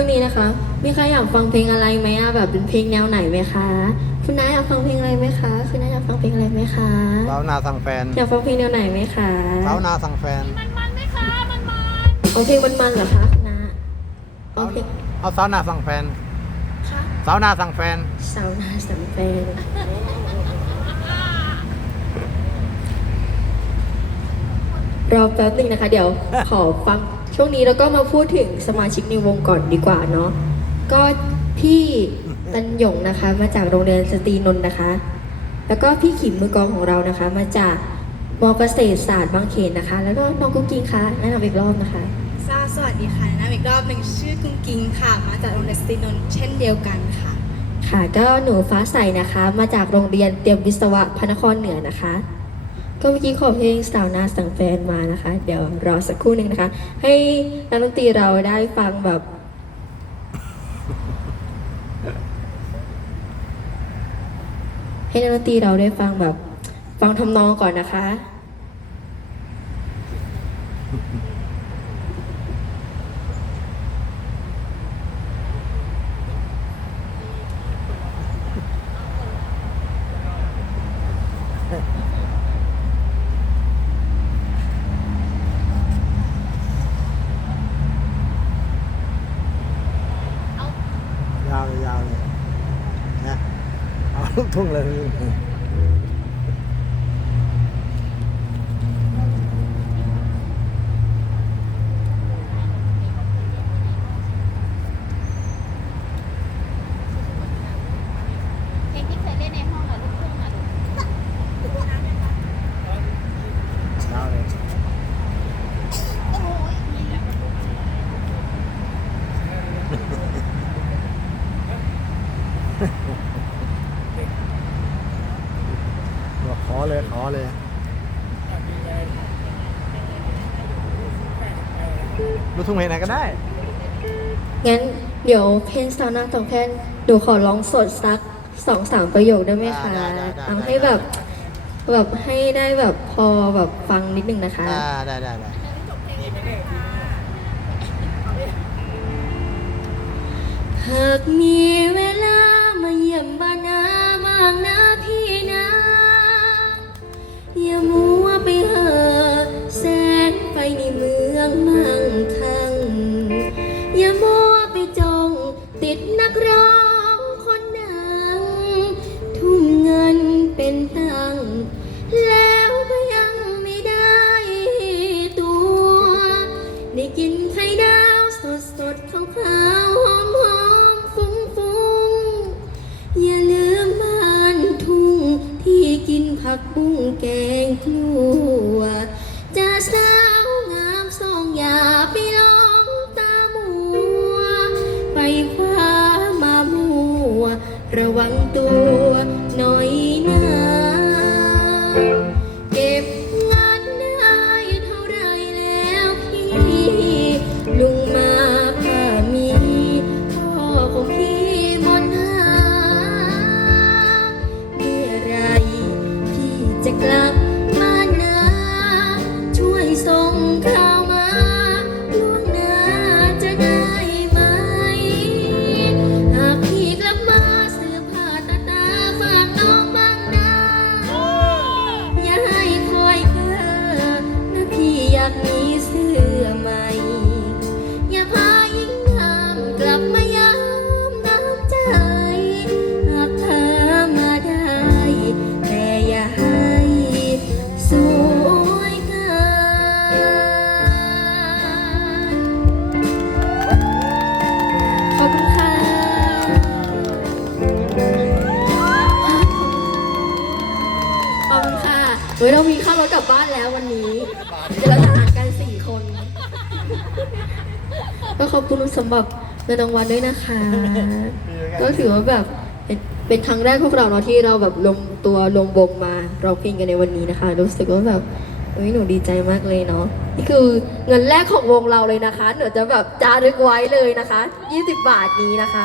ช่วงนี้นะคะ มีใครอยากฟังเพลงอะไรไหมอะแบบเป็นเพลงแนวไหนไหมคะ คุณน้าอยากฟังเพลงอะไรไหมคะ คุณน้าอยากฟังเพลงอะไรไหมคะ สาวนาสั่งแฟนอยากฟังเพลงแนวไหนไหมคะ สาวนาสั่งแฟนเอาเพลงมันๆเหรอคะคุณน้าเอาเพลงเอาสาวนาสั่งแฟนค่ะสาวนาสั่งแฟน สาวนาสัมแฟนรอแป๊บหนึ่งนะคะ เดี๋ยวขอฟัง ช่วงนี้แล้วก็มาพูดถึงสมาชิกในวงก่อนดีกว่าเนาะก็พี่ตันหยงนะคะ มาจากโรงเรียนสตรีนนท์นะคะ แล้วก็พี่ขิมมือกลองของเรานะคะ มาจากมเกษตรศาสตร์บางเขนนะคะ แล้วก็น้องกุ๊กกิ๊งคะแนะนำอีกรอบนะคะซ่าสวัสดีค่ะแนะนำอีกรอบหนึ่งชื่อกุ้งกิ้งค่ะ มาจากโรงเรียนสตรีนนท์เช่นเดียวกันค่ะ ค่ะก็หนูฟ้าใสนะคะ มาจากโรงเรียนเตรียมวิศวะพระนครเหนือนะคะ ก็เมื่อกี้ขอเพลงสาวนาสั่งแฟนมานะคะ เดี๋ยวรอสักครู่หนึ่งนะคะ ให้นักดนตรีเราได้ฟังแบบให้นักดนตรีเราได้ฟังแบบ ฟังทำนองก่อนนะคะยาวเลยยาวเลยนะ เอาลูกทุ่งเลย เพลงที่เคยเล่นในห้องอะลูกทุ่งอะลูก ยาวเลย โอ้ย บอก ขอเลยขอเลยลูกทุ่งเพลงไหนก็ได้ งั้นเดี๋ยวเพลงสาวนาสั่งแฟนเดี๋ยวขอร้องสดสักสองสามประโยคได้ไหมคะได้ได้ได้ เอาได้ให้แบบแบบให้ได้แบบพอแบบฟังนิดนึงนะคะ อ่าได้ได้ได้หากมีเวลา แกงคลัว จะสาวงามสองอย่าไปลองตามัว ไปคว้ามามัว ระวังตัวหน่อยนะ พี่อยากมีเสื้อมา เฮ้ยเรามีข้าวรถกลับบ้านแล้ววันนี้ เดี๋ยวเราจะหารกันสี่คน ก็ขอบคุณสำหรับเงินรางวัลด้วยนะคะ ก็ถือว่าแบบเป็นเป็นครั้งแรกพวกเราเนาะที่เราแบบรวมตัวรวมวงมาร้องเพลงกันในวันนี้นะคะ รู้สึกว่าแบบเฮ้ยหนูดีใจมากเลยเนาะนี่คือเงินแรกของวงเราเลยนะคะเดี๋ยวจะแบบจารึกไว้เลยนะคะ 20 บาทนี้นะคะ